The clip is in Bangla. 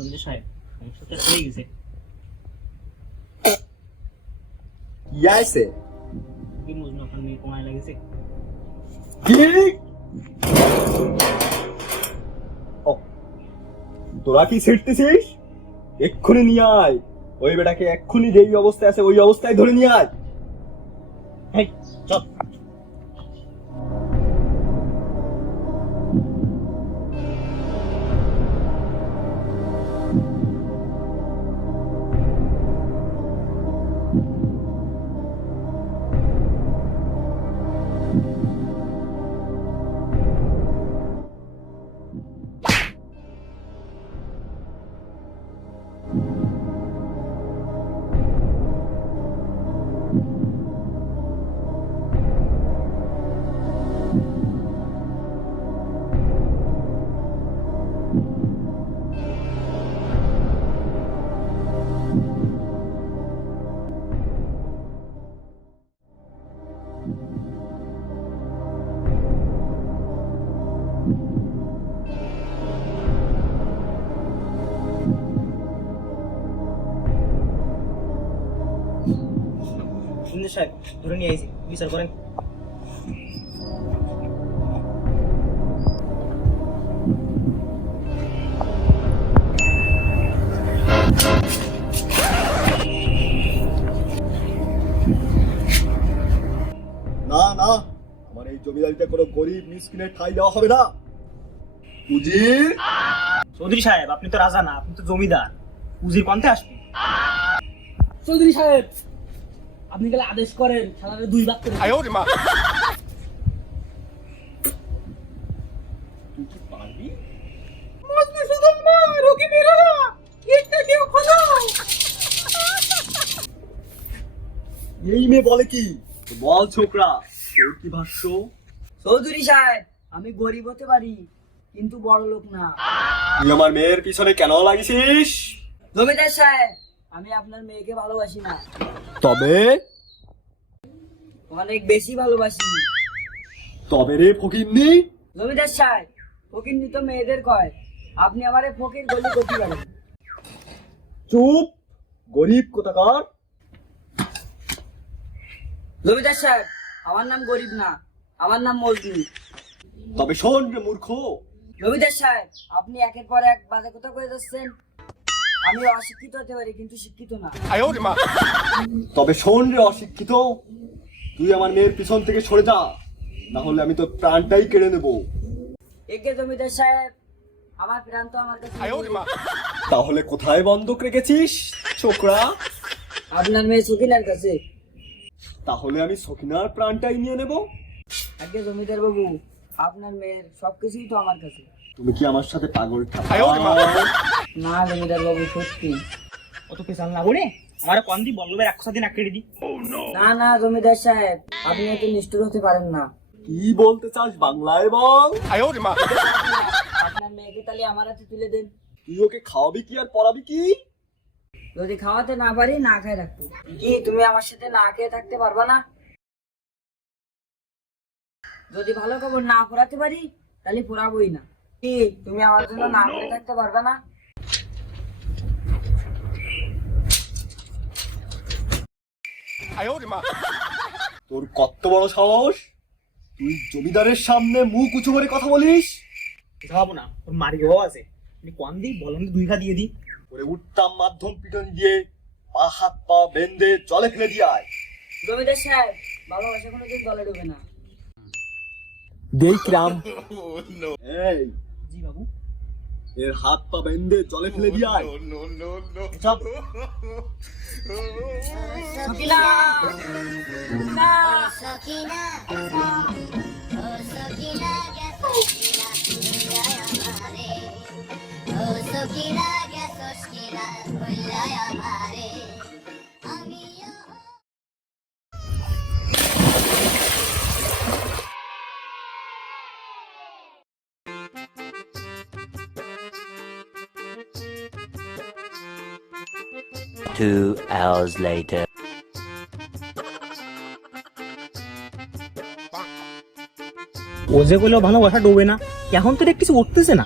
জমিদার সাহেব সমস্যাটা হয়ে গেছে। কি আছে? কি মজনু আপনার মেয়ে কোনায় লাগেছে। কি? ও, তোরা কি ছিড়তেছিস? এক্ষুনি নিয়ে আয় ওই বেটাকে, এক্ষুনি যেই অবস্থায় আছে ওই অবস্থায় ধরে নিয়ে আয়। হেই চল। জমিদার সাহেব ধরে নিয়ে আইছি, বিচার করেন। না না, আমার এই জমিদারিতে কোনো গরিব মিসকিনের ঠাঁই দেওয়া হবে না। উজির, চৌধুরী সাহেব আপনি তো রাজা না, আপনি তো জমিদার। উজির কন্তে আসবে। চৌধুরী সাহেব আপনি গেলে আদেশ করেন সালারে 2 ভাগ করে। তুই কি পারবি? এই মেয়ে বলে কি? বল ছোকরা, তোর কি ভাষ্য? চৌধুরী সাহেব আমি গরিব হতে পারি কিন্তু বড় লোক না। তুই আমার মেয়ের পিছনে কেন লাগিস? জমিদার সাহেব আমি আপনার মেয়েকে ভালোবাসি না, তবে অনেক বেশি ভালোবাসি। তবে রে ফকিন্নি, জমিদার সাহেব ফকির তো মেয়েদের কয়, আপনি আমারে ফকির গলি করতে পারেন। চুপ গরিব কোথাকার। জমিদার সাহেব আমার নাম গরিব না, আমার নাম মজনু। তবে শোন রে মূর্খ, জমিদার সাহেব আপনি একের পর এক বাজে কথা কয়ে যাচ্ছেন। আমি অশিক্ষিত হতে পারি কিন্তু শিক্ষিত না। তবে শোন রে অশিক্ষিত, তুই আমার মেয়ের পিছন থেকে সরে যা, না হলে আমি তোর প্রাণটাই কেড়ে নেব। একে জমিদার সাহেব আমার প্রাণ তো আমার কাছে নেই। তাহলে কোথায় বন্ধক রেখেছিস ছোকরা? আপনার মেয়ে সকিনার কাছে। তাহলে আমি সকিনার প্রাণটাই নিয়ে নেব। আগে জমিদার বাবু আপনার মেয়ের সবকিছুই তো আমার কাছে। তুমি কি আমার সাথে পাগল ঠাপাও? না জমিদার বাবু সত্যি। অত পেছাল না বলে আমার কন দি বলবে 100 দিন আঁকড়ে দি। না না জমিদার সাহেব আপনি এত নিষ্ঠুর হতে পারেন না। কি বলতে চাস বাংলায় বল। আপনার মেয়েকে তাহলে আমার হাতে তুলে দেন। তুই ওকে খাওয়াবি কি আর পড়াবি কি? যদি খাওয়াতে না পারি না খেয়ে রাখবো। কি তুমি আমার সাথে না খেয়ে থাকতে পারবা না? যদি ভালো খবর না পড়াতে পারি তাহলে পড়াবোই না। কি তুমি আমার জন্য না খেয়ে থাকতে পারবে না? তোর কত বড় সাহস, তুই জমিদারের সামনে মুখ উঁচু করে কথা বলিস? যাবো না, ওর মারি গো আছে। আপনি কন দি বলেন 2 ঘা দিয়ে দি। ওরে উত্তম মাধ্যম পিটনি দিয়ে পা হাত পা বেঁধে জলে ফেলে দিয়ে আয়। জমিদার সাহেব ভালোবাসা কোনোদিন জলে ডুবে না। দেখলাম এই জি বাবু। এর হাত পা বেঁধে জলে ফেলে দিয়ে আয়। চল। সকিনা না Sakina, oh Sakina, Sakina, oh Sakina, Sakina, Sakina, Amare. Two hours later. ও যে বললো ভালোবাসা ডোবে না, এখন তো কিছু উঠতেছে না।